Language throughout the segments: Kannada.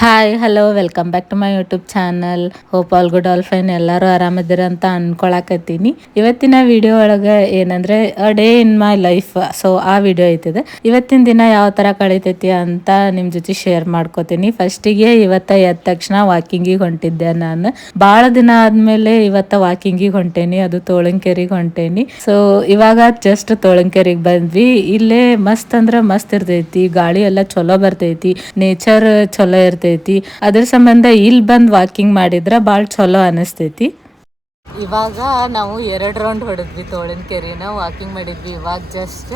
Hi hello welcome back to my YouTube channel. Hope all good all fine, ಎಲ್ಲರೂ ಆರಾಮದಿರ ಅಂತ ಅನ್ಕೊಳಕತ್ತೀನಿ. ಇವತ್ತಿನ ವಿಡಿಯೋ ಒಳಗೆ ಏನಂದ್ರೆ a day in my life, so ಆ ವಿಡಿಯೋ ಐತಿದೆ. ಇವತ್ತಿನ ದಿನ ಯಾವ ತರ ಕಳೀತೈತಿ ಅಂತ ನಿಮ್ ಜೊತೆ ಶೇರ್ ಮಾಡ್ಕೋತೀನಿ. ಫಸ್ಟಿಗೆ ಇವತ್ತ ಎದ್ದ ತಕ್ಷಣ ವಾಕಿಂಗಿಗೆ ಹೊಂಟಿದ್ದೆ. ನಾನು ಭಾಳ ದಿನ ಆದ್ಮೇಲೆ ಇವತ್ತ ವಾಕಿಂಗಿಗೆ ಹೊಂಟೇನಿ, ಅದು ತೋಳಂಕೆರೆಗೆ ಹೊಂಟೇನಿ. ಸೊ ಇವಾಗ ಜಸ್ಟ್ ತೋಳಂಕೆರೆಗೆ ಬಂದ್ವಿ. ಇಲ್ಲೇ ಮಸ್ತ್ ಅಂದ್ರ ಮಸ್ತ್ ಇರ್ತೈತಿ, ಗಾಳಿ ಎಲ್ಲ ಚಲೋ ಬರ್ತೈತಿ, ನೇಚರ್ ಚಲೋ ಇರ್ತೈತಿ. ಅದ್ರ ಸಂಬಂಧ ಇಲ್ಲಿ ಬಂದ್ ವಾಕಿಂಗ್ ಮಾಡಿದ್ರ ಭಾಳ ಚಲೋ ಅನಿಸ್ತೈತಿ. ಇವಾಗ ನಾವು 2 ರೌಂಡ್ ಹೊಡೆದ್ವಿ ತೋಳಂಕೆರೆನ, ವಾಕಿಂಗ್ ಮಾಡಿದ್ವಿ ಇವಾಗ ಜಸ್ಟ್.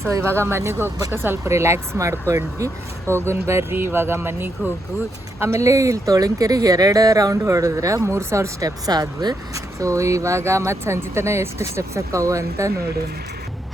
ಸೊ ಇವಾಗ ಮನೆಗೆ ಹೋಗ್ಬೇಕು, ಸ್ವಲ್ಪ ರಿಲ್ಯಾಕ್ಸ್ ಮಾಡ್ಕೊಂಡ್ವಿ. ಹೋಗುನ್ ಬರ್ರಿ ಇವಾಗ ಮನೆಗೆ ಹೋಗು. ಆಮೇಲೆ ಇಲ್ಲಿ ತೋಳಂಕೆರೆಗೆ 2 ರೌಂಡ್ ಹೊಡೆದ್ರೆ 3000 ಸ್ಟೆಪ್ಸ್ ಆದ್ವು. ಸೊ ಇವಾಗ ಮತ್ತು ಸಂಜೆ ತನಕ ಎಷ್ಟು ಸ್ಟೆಪ್ಸ್ ಆಕ್ಕವು ಅಂತ ನೋಡೋಣ.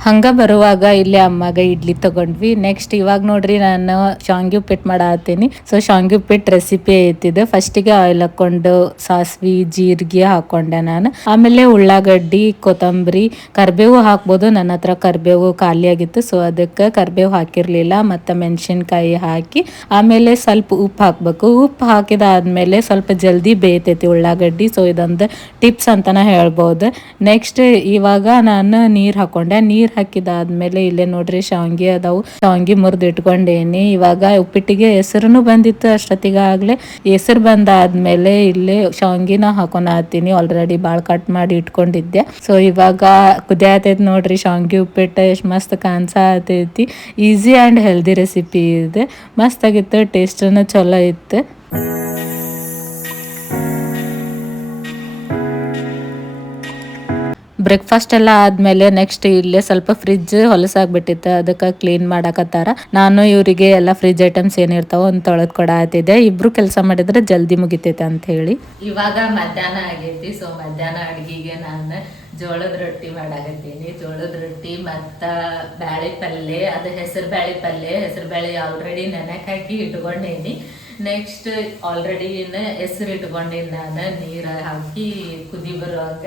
ಹಂಗ ಬರುವಾಗ ಇಲ್ಲಿ ಅಮ್ಮಗೆ ಇಡ್ಲಿ ತಗೊಂಡ್ವಿ. ನೆಕ್ಸ್ಟ್ ಇವಾಗ ನೋಡ್ರಿ ನಾನು ಶಾಂಗಿ ಉಪ್ಪಿಟ್ಟು ಮಾಡತ್ತೀನಿ. ಸೊ ಶಾಂಗಿ ಉಪ್ಪಿಟ್ಟು ರೆಸಿಪಿ ಐತಿದೆ. ಫಸ್ಟಿಗೆ ಆಯಿಲ್ ಹಾಕೊಂಡು ಸಾಸಿವೆ ಜೀರಿಗೆ ಹಾಕೊಂಡೆ ನಾನು. ಆಮೇಲೆ ಉಳ್ಳಾಗಡ್ಡಿ, ಕೊತ್ತಂಬರಿ, ಕರಿಬೇವು ಹಾಕ್ಬೋದು. ನನ್ನ ಹತ್ರ ಕರಿಬೇವು ಖಾಲಿ ಆಗಿತ್ತು, ಸೊ ಅದಕ್ಕೆ ಕರಿಬೇವು ಹಾಕಿರ್ಲಿಲ್ಲ. ಮತ್ತು ಮೆಣಸಿನ್ಕಾಯಿ ಹಾಕಿ ಆಮೇಲೆ ಸ್ವಲ್ಪ ಉಪ್ಪು ಹಾಕ್ಬೇಕು. ಉಪ್ಪು ಹಾಕಿದಾದ್ಮೇಲೆ ಸ್ವಲ್ಪ ಜಲ್ದಿ ಬೇಯ್ತೈತಿ ಉಳ್ಳಾಗಡ್ಡಿ. ಸೊ ಇದೊಂದು ಟಿಪ್ಸ್ ಅಂತಾನೆ ಹೇಳ್ಬೋದು. ನೆಕ್ಸ್ಟ್ ಇವಾಗ ನಾನು ನೀರು ಹಾಕೊಂಡೆ. ನೀರು ಹಾಕಿದಾದ್ಮೇಲೆ ಇಲ್ಲೇ ನೋಡ್ರಿ ಶಾವ್ಗಿ ಅದಾವು, ಶಾವ್ಗಿ ಮುರಿದು ಇಟ್ಕೊಂಡೇನಿ. ಇವಾಗ ಉಪ್ಪಿಟ್ಟಿಗೆ ಹೆಸರು ಬಂದಿತ್ತು ಅಷ್ಟೊತ್ತಿಗಾಗ್ಲೇ. ಹೆಸರು ಬಂದಾದ್ಮೇಲೆ ಇಲ್ಲೇ ಶಾವ್ಗಿನ ಹಾಕೊಳತ್ತೀನಿ. ಆಲ್ರೆಡಿ ಭಾಳ ಕಟ್ ಮಾಡಿ ಇಟ್ಕೊಂಡಿದ್ದೆ. ಸೊ ಇವಾಗ ಕುದಿಯತೈತಿ ನೋಡ್ರಿ ಶಾವ್ಗಿ ಉಪ್ಪಿಟ್ಟು, ಎಷ್ಟು ಮಸ್ತ್ ಕಾಣಿಸತೈತಿ. ಈಸಿ ಆ್ಯಂಡ್ ಹೆಲ್ದಿ ರೆಸಿಪಿ ಇದೆ, ಮಸ್ತ್ ಆಗಿತ್ತು, ಟೇಸ್ಟನ್ನು ಚಲೋ ಇತ್ತು. ಬ್ರೇಕ್ಫಾಸ್ಟ್ ಎಲ್ಲ ಆದಮೇಲೆ ನೆಕ್ಸ್ಟ್ ಇಲ್ಲೇ ಸ್ವಲ್ಪ ಫ್ರಿಜ್ ಹೊಲಸಾಗ್ಬಿಟ್ಟಿತ್ತು, ಅದಕ್ಕೆ ಕ್ಲೀನ್ ಮಾಡಕತ್ತಾರ. ನಾನು ಇವರಿಗೆ ಎಲ್ಲ ಫ್ರಿಜ್ ಐಟಮ್ಸ್ ಏನಿರ್ತಾವ ಒಂದು ತೊಳೆದು ಕೊಡಾತಿದ್ದೆ. ಇಬ್ರು ಕೆಲಸ ಮಾಡಿದ್ರೆ ಜಲ್ದಿ ಮುಗಿತೈತೆ ಅಂತ ಹೇಳಿ. ಇವಾಗ ಮಧ್ಯಾಹ್ನ ಆಗೈತಿ. ಸೊ ಮಧ್ಯಾಹ್ನ ಅಡುಗೆಗೆ ನಾನು ಜೋಳದ ರೊಟ್ಟಿ ಮಾಡಾಕತ್ತೀನಿ. ಜೋಳದ ರೊಟ್ಟಿ ಮತ್ತು ಬ್ಯಾಳೆ ಪಲ್ಯ, ಅದು ಹೆಸರು ಬ್ಯಾಳೆ ಪಲ್ಯ. ಹೆಸರು ಬ್ಯಾಳೆ ಆಲ್ರೆಡಿ ನೆನೆಗೆ ಹಾಕಿ ಇಟ್ಕೊಂಡೇನಿ. ನೆಕ್ಸ್ಟ್ ಆಲ್ರೆಡಿ ಹೆಸರು ಇಟ್ಕೊಂಡೇನಿ ನಾನು, ನೀರು ಹಾಕಿ ಕುದಿ ಬರುವಾಗ.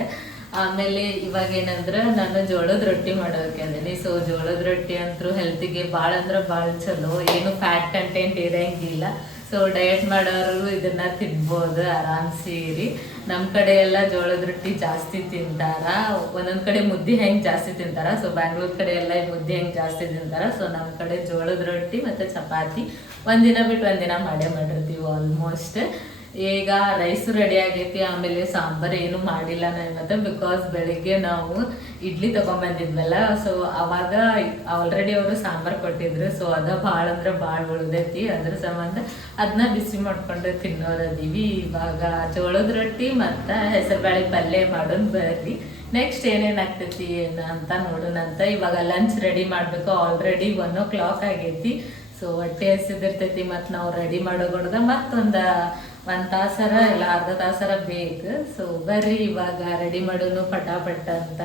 ಆಮೇಲೆ ಇವಾಗ ಏನಂದ್ರೆ ನಾನು ಜೋಳದ ರೊಟ್ಟಿ ಮಾಡೋಕೆ. ಸೊ ಜೋಳದ ರೊಟ್ಟಿ ಅಂತೂ ಹೆಲ್ತಿಗೆ ಭಾಳ ಅಂದ್ರೆ ಭಾಳ ಚಲೋ, ಏನು ಫ್ಯಾಟ್ ಕಂಟೆಂಟ್ ಇರಂಗಿಲ್ಲ. ಸೊ ಡಯಟ್ ಮಾಡೋರು ಇದನ್ನ ತಿನ್ಬೋದು ಆರಾಮ್ ಸೇರಿ. ನಮ್ಮ ಕಡೆ ಎಲ್ಲ ಜೋಳದ ರೊಟ್ಟಿ ಜಾಸ್ತಿ ತಿಂತಾರ, ಒಂದೊಂದು ಕಡೆ ಮುದ್ದೆ ಹೆಂಗೆ ಜಾಸ್ತಿ ತಿಂತಾರ. ಸೊ ಬ್ಯಾಂಗ್ಳೂರ್ ಕಡೆ ಎಲ್ಲ ಮುದ್ದೆ ಹೆಂಗೆ ಜಾಸ್ತಿ ತಿಂತಾರ. ಸೊ ನಮ್ಮ ಕಡೆ ಜೋಳದ ರೊಟ್ಟಿ ಮತ್ತು ಚಪಾತಿ ಒಂದಿನ ಬಿಟ್ಟು ಒಂದಿನ ಮಾಡೇ ಮಾಡಿರ್ತೀವಿ ಆಲ್ಮೋಸ್ಟ್. ಈಗ ರೈಸ್ ರೆಡಿ ಆಗೈತಿ. ಆಮೇಲೆ ಸಾಂಬಾರು ಏನು ಮಾಡಿಲ್ಲ ನಾನು ಇವತ್ತು, ಬಿಕಾಸ್ ಬೆಳಿಗ್ಗೆ ನಾವು ಇಡ್ಲಿ ತಗೊಂಬಂದಿದ್ವಲ್ಲ. ಸೊ ಅವಾಗ ಆಲ್ರೆಡಿ ಅವರು ಸಾಂಬಾರು ಕೊಟ್ಟಿದ್ರು. ಸೊ ಅದ ಭಾಳ ಅಂದ್ರೆ ಭಾಳ ಉಳ್ದೈತಿ, ಅದ್ರ ಸಂಬಂಧ ಅದನ್ನ ಬಿಸಿ ಮಾಡ್ಕೊಂಡು ತಿನ್ನೋರದೀವಿ. ಇವಾಗ ಜೋಳದ ರೊಟ್ಟಿ ಮತ್ತು ಹೆಸರುಬೇಳೆ ಪಲ್ಯ ಮಾಡೋಣ ಬರ್ರಿ. ನೆಕ್ಸ್ಟ್ ಏನೇನು ಆಗ್ತೈತಿ ಏನು ಅಂತ ನೋಡೋಣಂತ. ಇವಾಗ ಲಂಚ್ ರೆಡಿ ಮಾಡಬೇಕು. ಆಲ್ರೆಡಿ 1 o'clock ಆಗೈತಿ. ಸೊ ಹೊಟ್ಟೆ ಹಸಿದಿರ್ತೈತಿ, ಮತ್ತು ನಾವು ರೆಡಿ ಮಾಡೋಗೊಡ್ದ ಮತ್ತೊಂದು 1 ತಾಸರ ಇಲ್ಲ ಅರ್ಧ ತಾಸರ ಬೇಕು. ಸೊ ಬರ್ರಿ ಇವಾಗ ರೆಡಿ ಮಾಡೋನು ಪಟಾಪಟ ಅಂತ.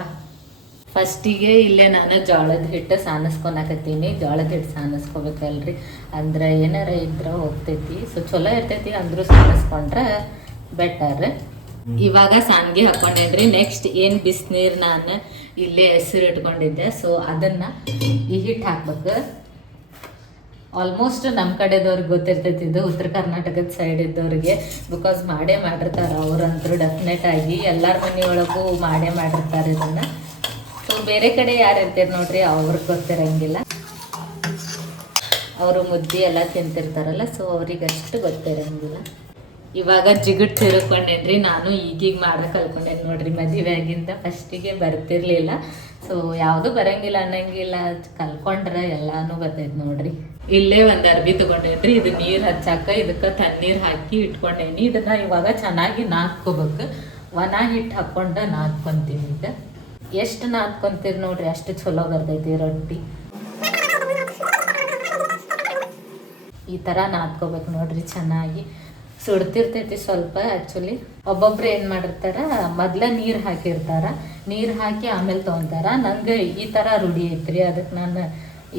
ಫಸ್ಟಿಗೆ ಇಲ್ಲೇ ನಾನು ಜೋಳದ ಹಿಟ್ಟು ಸಾನಿಸ್ಕೊಳಕತ್ತೀನಿ. ಜೋಳದ ಹಿಟ್ಟು ಸಾನಿಸ್ಕೋಬೇಕಲ್ರಿ, ಅಂದ್ರೆ ಏನಾರ ಇದ್ರೆ ಹೋಗ್ತೈತಿ. ಸೊ ಚಲೋ ಇರ್ತೈತಿ, ಅಂದ್ರೂ ಸಾನಿಸ್ಕೊಂಡ್ರೆ ಬೆಟರ್. ಇವಾಗ ಸಾನ್ಗೆ ಹಾಕೊಂಡೇನ್ರಿ. ನೆಕ್ಸ್ಟ್ ಏನು ಬಿಸಿನೀರು ನಾನು ಇಲ್ಲೇ ಹೆಸರು ಇಟ್ಕೊಂಡಿದ್ದೆ. ಸೊ ಅದನ್ನು ಈ ಹಿಟ್ಟು ಹಾಕ್ಬೇಕು. ಆಲ್ಮೋಸ್ಟ್ ನಮ್ಮ ಕಡೆದವ್ರಿಗೆ ಗೊತ್ತಿರ್ತೈತಿ ಇದು, ಉತ್ತರ ಕರ್ನಾಟಕದ ಸೈಡ್ ಇದ್ದವ್ರಿಗೆ, ಬಿಕಾಸ್ ಮಾಡೇ ಮಾಡಿರ್ತಾರೆ ಅವ್ರಂತರೂ ಡೆಫಿನೆಟ್ ಆಗಿ. ಎಲ್ಲರ ಮನೆಯೊಳಗೂ ಮಾಡೇ ಮಾಡಿರ್ತಾರೆ ಇದನ್ನು. ಸೊ ಬೇರೆ ಕಡೆ ಯಾರು ಇರ್ತೀರಿ ನೋಡ್ರಿ, ಅವ್ರಿಗೆ ಗೊತ್ತಿರಂಗಿಲ್ಲ. ಅವರು ಮುದ್ದೆ ಎಲ್ಲ ತಿಂತಿರ್ತಾರಲ್ಲ, ಸೊ ಅವ್ರಿಗಷ್ಟು ಗೊತ್ತಿರಂಗಿಲ್ಲ. ಇವಾಗ ಜಿಗುಟ್ ತಿರ್ಕೊಂಡೇನ್ರಿ. ನಾನು ಈಗೀಗ ಮಾಡಕ್ಕೆ ಕಲ್ಕೊಂಡೇನಿ ನೋಡ್ರಿ. ಮದುವೆ ಆಗಿಂದ ಫಸ್ಟಿಗೆ ಬರ್ತಿರ್ಲಿಲ್ಲ. ಸೊ ಯಾವುದು ಬರಂಗಿಲ್ಲ ಅನ್ನಂಗಿಲ್ಲ, ಕಲ್ಕೊಂಡ್ರೆ ಎಲ್ಲಾನು ಬರ್ತೈತಿ ನೋಡ್ರಿ. ಇಲ್ಲೇ ಒಂದು ಅರ್ಬಿ ತೊಗೊಂಡೇನ್ರಿ. ಇದು ನೀರು ಹಚ್ಚಾಕ ಇದಕ್ಕೆ ತಣ್ಣೀರು ಹಾಕಿ ಇಟ್ಕೊಂಡೇನಿ. ಇದನ್ನ ಇವಾಗ ಚೆನ್ನಾಗಿ ನಾದ್ಕೋಬೇಕು. ಒಣ ಹಿಟ್ಟು ಹಾಕ್ಕೊಂಡು ನಾದ್ಕೊಂತೀನಿ. ಈಗ ಎಷ್ಟು ನಾದ್ಕೊಂತೀರಿ ನೋಡ್ರಿ ಅಷ್ಟು ಚಲೋ ಬರ್ತೈತಿ ರೊಟ್ಟಿ. ಈ ಥರ ನಾದ್ಕೋಬೇಕು ನೋಡ್ರಿ ಚೆನ್ನಾಗಿ. ಸುಡ್ತಿರ್ತೈತಿ ಸ್ವಲ್ಪ. ಆ್ಯಕ್ಚುಲಿ ಒಬ್ಬೊಬ್ರು ಏನು ಮಾಡಿರ್ತಾರ, ಮೊದಲೇ ನೀರು ಹಾಕಿರ್ತಾರ, ನೀರು ಹಾಕಿ ಆಮೇಲೆ ತೊಗೊತಾರ. ನಂಗೆ ಈ ಥರ ರೂಢಿ ಐತ್ರಿ, ಅದಕ್ಕೆ ನಾನು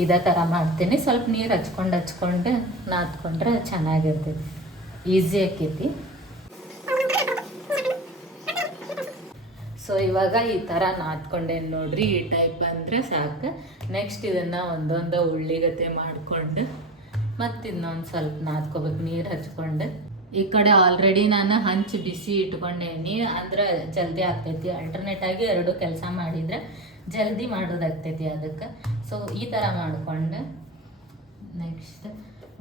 ಇದೇ ಥರ ಮಾಡ್ತೀನಿ. ಸ್ವಲ್ಪ ನೀರು ಹಚ್ಕೊಂಡು ನಾದ್ಕೊಂಡ್ರೆ ಚೆನ್ನಾಗಿರ್ತೈತಿ, ಈಸಿ ಆಕೈತಿ. ಸೊ ಇವಾಗ ಈ ಥರ ನಾದ್ಕೊಂಡೇನು ನೋಡ್ರಿ, ಈ ಟೈಪ್ ಬಂದರೆ ಸಾಕು. ನೆಕ್ಸ್ಟ್ ಇದನ್ನು ಒಂದೊಂದು ಉಳ್ಳಿಗತೆ ಮಾಡಿಕೊಂಡು ಮತ್ತು ಇನ್ನೊಂದು ಸ್ವಲ್ಪ ನಾದ್ಕೋಬೇಕು ನೀರು ಹಚ್ಕೊಂಡು. ಈ ಕಡೆ ಆಲ್ರೆಡಿ ನಾನು ಹಂಚು ಬಿಸಿ ಇಟ್ಕೊಂಡೇನಿ, ಅಂದ್ರೆ ಜಲ್ದಿ ಆಗ್ತೈತಿ. ಆಲ್ಟರ್ನೇಟಾಗಿ ಎರಡು ಕೆಲಸ ಮಾಡಿದರೆ ಜಲ್ದಿ ಮಾಡೋದಾಗ್ತೈತಿ ಅದಕ್ಕೆ. ಸೊ ಈ ಥರ ಮಾಡ್ಕೊಂಡು ನೆಕ್ಸ್ಟ್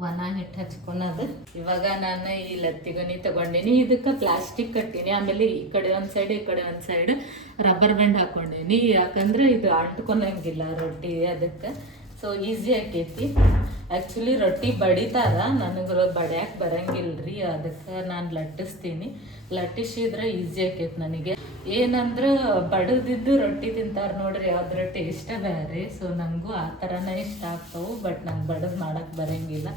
ಒಣ ಹಿಟ್ಟು ಹಚ್ಕೊಳೋದು. ಇವಾಗ ನಾನು ಈ ಲತ್ತಿಗೊನಿ ತೊಗೊಂಡೀನಿ, ಇದಕ್ಕೆ ಪ್ಲಾಸ್ಟಿಕ್ ಕಟ್ಟೀನಿ. ಆಮೇಲೆ ಈ ಕಡೆ ಒಂದು ಸೈಡ್ ಈ ಕಡೆ ಒಂದು ಸೈಡ್ ರಬ್ಬರ್ ಬ್ಯಾಂಡ್ ಹಾಕ್ಕೊಂಡೀನಿ, ಯಾಕಂದ್ರೆ ಇದು ಅಂಟ್ಕೊಳಂಗಿಲ್ಲ ರೊಟ್ಟಿ ಅದಕ್ಕೆ. ಸೊ ಈಸಿ ಆಕೈತಿ. ಆ್ಯಕ್ಚುಲಿ ರೊಟ್ಟಿ ಬಡಿತಾರ, ನನಗೆ ಬಡಿಯಾಕೆ ಬರಂಗಿಲ್ಲ ರೀ, ಅದಕ್ಕೆ ನಾನು ಲಟ್ಟಿಸ್ತೀನಿ. ಲಟ್ಟಿಸಿದ್ರೆ ಈಸಿ ಆಕೈತಿ ನನಗೆ. ಏನಂದ್ರೆ ಬಡದಿದ್ದು ರೊಟ್ಟಿ ತಿಂತಾರೆ ನೋಡ್ರಿ, ಅದ್ರ ಟೇಸ್ಟೇ ಬೇರೆ. ಸೊ ನನಗೂ ಆ ಥರನೇ ಇಷ್ಟ ಆಗ್ತಾವೆ, ಬಟ್ ನಂಗೆ ಬಡದು ಮಾಡೋಕ್ಕೆ ಬರೋಂಗಿಲ್ಲ.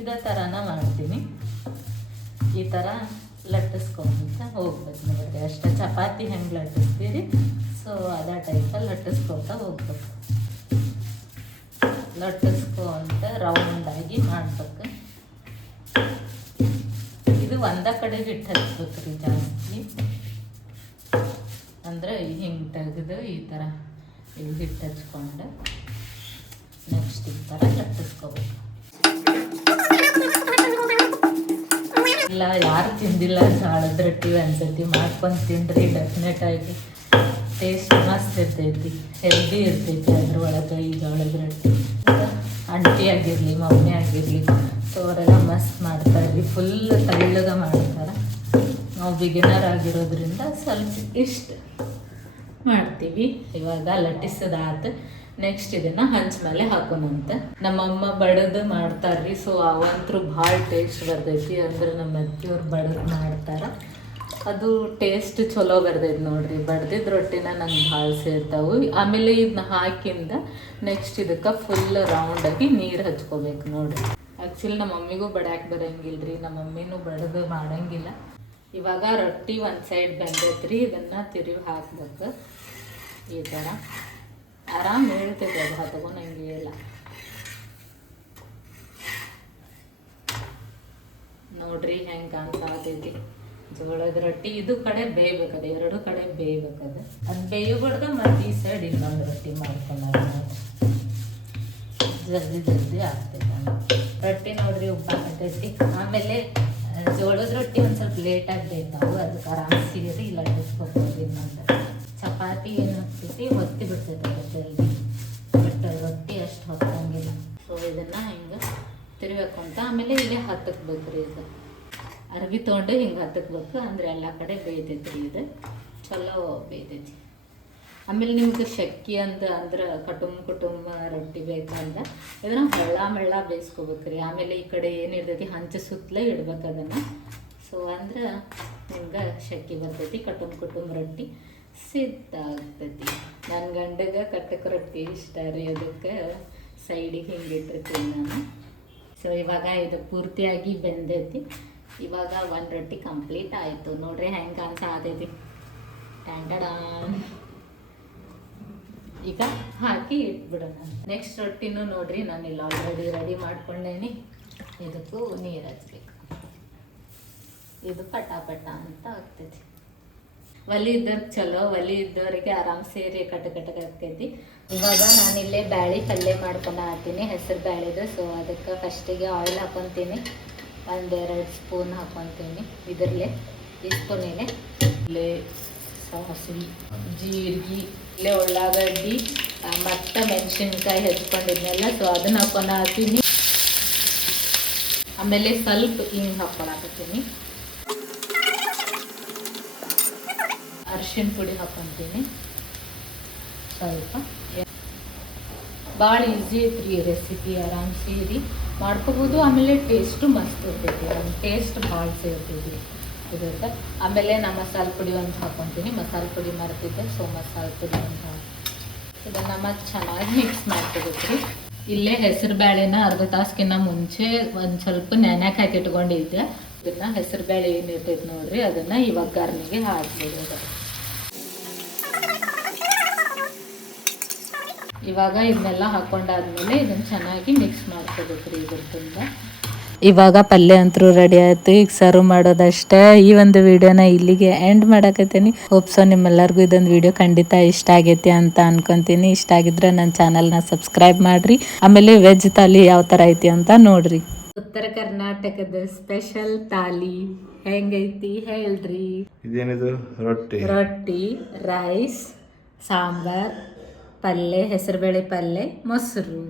ಇದೇ ಥರನ ಮಾಡ್ತೀನಿ. ಈ ಥರ ಲಟ್ಟಿಸ್ಕೊಂತ ಹೋಗ್ಬೇಕು ನೋಡ್ರಿ, ಅಷ್ಟೇ. ಚಪಾತಿ ಹೆಂಗೆ ಲಟ್ಟಿಸ್ತೀರಿ, ಸೊ ಅದೇ ಟೈಪಲ್ಲಿ ಲಟ್ಟಿಸ್ಕೊತ ಹೋಗ್ಬೇಕು. ಲಟ್ಟಿಸ್ಕೊಂತ ರೌಂಡಾಗಿ ಮಾಡ್ಬೇಕು. ಇದು ಒಂದೇ ಕಡೆ ಹಿಟ್ಟು ಹಚ್ಬೇಕು ರೀ ಜಾಸ್ತಿ, ಅಂದರೆ ಹಿಂಗೆ ತೆಗೆದು ಈ ಥರ ಇಲ್ಲಿ ಹಿಟ್ಟು ಹಚ್ಕೊಂಡು ನೆಕ್ಸ್ಟ್ ಈ ಥರ ಲಟ್ಟಿಸ್ಕೋಬೇಕು. ಇಲ್ಲ ಯಾರು ತಿಂದಿಲ್ಲ ಜೋಳದ ರೊಟ್ಟಿ ಒಂದ್ಸತಿ ಮಾಡ್ಕೊಂಡು ತಿನ್ನಿರಿ, ಡೆಫಿನೆಟಾಗಿ ಟೇಸ್ಟ್ ಮಸ್ತ್ ಇರ್ತೈತಿ, ಹೆಲ್ದಿ ಇರ್ತೈತಿ ಅದ್ರೊಳಗೆ. ಈ ಜೋಳದ ರೊಟ್ಟಿ ಆಂಟಿ ಆಗಿರಲಿ ಮಮ್ಮಿ ಆಗಿರಲಿ, ಸೊ ಅವರೆಲ್ಲ ಮಸ್ತ್ ಮಾಡ್ತಾರೆ, ಫುಲ್ ತಳ್ಳಗೆ ಮಾಡ್ತಾರೆ. ನಾವು ಬಿಗಿನರ್ ಆಗಿರೋದ್ರಿಂದ ಸ್ವಲ್ಪ ಇಷ್ಟ ಮಾಡ್ತೀವಿ. ಇವಾಗ ಲಟ್ಟಿಸೋದಾತು. ನೆಕ್ಸ್ಟ್ ಇದನ್ನು ಹಂಚ ಮೇಲೆ ಹಾಕೋಣಂತ. ನಮ್ಮಮ್ಮ ಬಡದು ಮಾಡ್ತಾರ್ರಿ, ಸೊ ಅವಂತರೂ ಭಾಳ ಟೇಸ್ಟ್ ಬರ್ತೈತಿ. ಅಂದ್ರೆ ನಮ್ಮ ಅತ್ತಿಯವ್ರು ಬಡದು ಮಾಡ್ತಾರೆ, ಅದು ಟೇಸ್ಟ್ ಚಲೋ ಬರ್ತೈತಿ ನೋಡ್ರಿ. ಬಡ್ದಿದ್ದು ರೊಟ್ಟಿನ ನಂಗೆ ಭಾಳ ಸೇರ್ತಾವೆ. ಆಮೇಲೆ ಇದನ್ನ ಹಾಕಿಂದ ನೆಕ್ಸ್ಟ್ ಇದಕ್ಕೆ ಫುಲ್ ರೌಂಡಾಗಿ ನೀರು ಹಚ್ಕೋಬೇಕು ನೋಡ್ರಿ. ಆ್ಯಕ್ಚುಲಿ ನಮ್ಮ ಮಮ್ಮಿಗೂ ಬಡ್ಯಾಕೆ ಬರೋಂಗಿಲ್ಲ ರೀ, ನಮ್ಮ ಮಮ್ಮಿನೂ ಬಡದು ಮಾಡೋಂಗಿಲ್ಲ. ಇವಾಗ ರೊಟ್ಟಿ ಒಂದು ಸೈಡ್ ಬಂದೈತ್ರಿ, ಇದನ್ನು ತಿರುವಿ ಹಾಕ್ಬೇಕು. ಈ ಥರ ಆರಾಮ್ ಹೇಳ್ತೈತೆ, ಅದು ಹತ್ಕೊಂಡಂಗೆ ಇಲ್ಲ ನೋಡ್ರಿ ಹೆಂಗೆ ಕಾಣ್ಸಾತೈತಿ ಜೋಳದ ರೊಟ್ಟಿ. ಇದು ಕಡೆ ಬೇಯ್ಬೇಕದು, ಎರಡು ಕಡೆ ಬೇಯ್ಬೇಕದು. ಅದು ಬೇಯಬಾರ್ದು. ಮತ್ತು ಈ ಸೈಡ್ ಇನ್ನೊಂದು ರೊಟ್ಟಿ ಮಾಡ್ಕೊಂಡು ಜಲ್ದಿ ಜಲ್ದಿ ಆಗ್ತೈತೆ ರೊಟ್ಟಿ ನೋಡ್ರಿ, ಉಪ್ಪಾಕತೈತಿ. ಆಮೇಲೆ ಜೋಳದ ರೊಟ್ಟಿ ಒಂದು ಸ್ವಲ್ಪ ಲೇಟಾಗಿ ಬೇಕಾವು, ಅದಕ್ಕೆ ಆರಾಮ್ ಸೀರಿ ಲಟ್ಟಿಸ್ಕೊಬೋದು. ಇನ್ನೊಂದು ಚಪಾತಿ ಏನಾಗ್ತೈತಿ ಒತ್ತಿ ಬಿಡ್ತೈತೆ ಜಲ್ದಿ, ಬಟ್ ರೊಟ್ಟಿ ಅಷ್ಟು ಹೊತ್ತಂಗಿಲ್ಲ. ಸೊ ಇದನ್ನು ಹಿಂಗೆ ತಿರ್ಬೇಕಂತ. ಆಮೇಲೆ ಇಲ್ಲೇ ಹತ್ತಕ್ಬೇಕು ರೀ, ಇದು ಅರ್ಬಿ ತೊಗೊಂಡು ಹಿಂಗೆ ಹತ್ತಕ್ಬೇಕು, ಅಂದರೆ ಎಲ್ಲ ಕಡೆ ಬೇಯ್ತೈತಿ ರೀ, ಇದು ಚಲೋ ಬೇಯ್ತೈತಿ. ಆಮೇಲೆ ನಿಮ್ಗೆ ಶಕ್ಕಿ ಅಂದ್ರೆ ಕುಟುಂಬ ರೊಟ್ಟಿ ಬೇಕಂದ್ರೆ ಇದನ್ನು ಮೆಳ್ಳ ಬೇಯಿಸ್ಕೋಬೇಕ್ರಿ. ಆಮೇಲೆ ಈ ಕಡೆ ಏನಿರ್ತೈತಿ ಹಂಚು ಸುತ್ತಲೇ ಇಡ್ಬೇಕು ಅದನ್ನು. ಸೊ ಅಂದ್ರೆ ನಿಮ್ಗೆ ಶಕ್ಕಿ ಬರ್ತೈತಿ, ಕುಟುಂಬ ರೊಟ್ಟಿ ಸಿದ್ಧ ಆಗ್ತೈತಿ. ನನ್ನ ಗಂಡಗೆ ಕಟ್ಟಕ್ಕೆ ರೊಟ್ಟಿ ಇಷ್ಟ ರೀ, ಅದಕ್ಕೆ ಸೈಡಿಗೆ ಹಿಂಗೆ ಇಟ್ಟಿರ್ತೀನಿ ನಾನು. ಸೊ ಇವಾಗ ಇದು ಪೂರ್ತಿಯಾಗಿ ಬೆಂದೈತಿ. ಇವಾಗ ಒಂದು ರೊಟ್ಟಿ ಕಂಪ್ಲೀಟ್ ಆಯಿತು ನೋಡ್ರಿ, ಹೆಂಗೆ ಕಾಣಿಸಾತೈತಿ. ಟ್ಯಾಂಡಡಾನ್. ಈಗ ಹಾಕಿ ಇಟ್ಬಿಡೋಣ. ನೆಕ್ಸ್ಟ್ ರೊಟ್ಟಿನೂ ನೋಡ್ರಿ, ನಾನು ಇಲ್ಲಿ ಆಲ್ರೆಡಿ ರೆಡಿ ಮಾಡ್ಕೊಂಡೇನಿ. ಇದಕ್ಕೂ ನೀರು ಹಚ್ಬೇಕು. ಇದು ಪಟ ಅಂತ ಆಗ್ತೈತಿ. ಒಲಿ ಇದ್ದವ್ರಿಗೆ ಚಲೋ, ಒಲಿ ಇದ್ದವ್ರಿಗೆ ಆರಾಮ್ ಸೇರಿ ಕಟ್ಟಕ್ಕೆ ಆಗ್ತೈತಿ. ಇವಾಗ ನಾನಿಲ್ಲೇ ಬ್ಯಾಳಿ ಪಲ್ಯ ಮಾಡ್ಕೊಂಡು ಹಾಕ್ತೀನಿ, ಹೆಸರು ಬ್ಯಾಳಿದು. ಸೊ ಅದಕ್ಕೆ ಫಸ್ಟಿಗೆ ಆಯಿಲ್ ಹಾಕೊತೀನಿ, 1-2 ಸ್ಪೂನ್ ಹಾಕೊತೀನಿ. ಇದರಲ್ಲೇ ಈ ಸ್ಪೂನಿಗೆ ಇಲ್ಲೇ ಸಾಸಿವೆ, ಜೀರಿಗೆ, ಇಲ್ಲೇ ಉಳ್ಳಾಗಡ್ಡಿ ಮತ್ತು ಮೆಣಸಿನ್ಕಾಯಿ ಹೆಚ್ಕೊಂಡಿದ್ನೆಲ್ಲ. ಸೊ ಅದನ್ನ ಹಾಕ್ತೀನಿ. ಆಮೇಲೆ ಸ್ವಲ್ಪ ಹಿಂಗೆ ಹಾಕ್ಕೊಳಕತ್ತೀನಿ, ಅರಿಶಿಣ ಪುಡಿ ಹಾಕ್ಕೊತೀನಿ ಸ್ವಲ್ಪ. ಭಾಳ ಈಸಿ ಐತ್ರಿ ಈ ರೆಸಿಪಿ, ಆರಾಮ್ ಸೇರಿ ಮಾಡ್ಕೋಬೋದು. ಆಮೇಲೆ ಟೇಸ್ಟು ಮಸ್ತ್ ಇರ್ತೈತಿ, ನಮ್ಮ ಟೇಸ್ಟ್ ಭಾಳ ಸೇರ್ತೈತಿ ಇದಕ್ಕೆ. ಆಮೇಲೆ ನಾ ಮಸಾಲೆ ಪುಡಿ ಒಂದು ಹಾಕ್ಕೊತೀನಿ, ಮಸಾಲೆ ಪುಡಿ ಮರ್ತಿದ್ದೆ. ಸೊ ಮಸಾಲೆ ಪುಡಿ ಒಂದು ಇದನ್ನು ಮತ್ತೆ ಚೆನ್ನಾಗಿ ಮಿಕ್ಸ್ ಮಾಡ್ಕೋಬೇಕ್ರಿ. ಇಲ್ಲೇ ಹೆಸರು ಬೇಳೆನ ಅರ್ಧ ತಾಸಿಗಿನ್ನ ಮುಂಚೆ ಒಂದು ಸ್ವಲ್ಪ ನೆನೆಯಕ್ಕೆ ಹಾಕಿ ಇಟ್ಕೊಂಡಿದ್ದೆ. ಇದನ್ನು ಹೆಸರು ಬೇಳೆ ಏನಿರ್ತೈತೆ ನೋಡ್ರಿ, ಅದನ್ನು ಈ ಒಗ್ಗರ್ನಿಗೆ ಹಾಕ್ಬಿಡೋದು. ಇವಾಗ ಇದನ್ನೆಲ್ಲ ಹಾಕ್ಕೊಂಡಾದ್ಮೇಲೆ ಇದನ್ನು ಚೆನ್ನಾಗಿ ಮಿಕ್ಸ್ ಮಾಡ್ಕೋಬೇಕ್ರಿ ಇದ್ರ ತುಂಬ. ಇವಾಗ ಪಲ್ಯ ಅಂತೂ ರೆಡಿ ಆಯ್ತು, ಈಗ ಸರ್ವ್ ಮಾಡೋದಷ್ಟೇ. ಈ ಒಂದು ವಿಡಿಯೋನ ಇಲ್ಲಿಗೆ ಎಂಡ್ ಮಾಡಕತ್ತೀನಿ. ಹೋಪ್ಸೋ ನಿಮ್ಮೆಲ್ಲರಿಗೂ ಇದೊಂದು ವಿಡಿಯೋ ಖಂಡಿತ ಇಷ್ಟ ಆಗೈತಿ ಅಂತ ಅನ್ಕೊಂತೀನಿ. ಇಷ್ಟ ಆಗಿದ್ರೆ ನನ್ನ ಚಾನಲ್ನ ಸಬ್ಸ್ಕ್ರೈಬ್ ಮಾಡ್ರಿ. ಆಮೇಲೆ ವೆಜ್ ತಾಲಿ ಯಾವ ಥರ ಐತಿ ಅಂತ ನೋಡ್ರಿ. ಉತ್ತರ ಕರ್ನಾಟಕದ ಸ್ಪೆಷಲ್ ತಾಲಿ ಹೆಂಗೈತಿ ಹೇಳ್ರಿ. ಇದೇನಿದು? ರೊಟ್ಟಿ, ರೈಸ್, ಸಾಂಬಾರ್, ಪಲ್ಯ, ಹೆಸರುಬೇಳೆ ಪಲ್ಯ, ಮೊಸರು.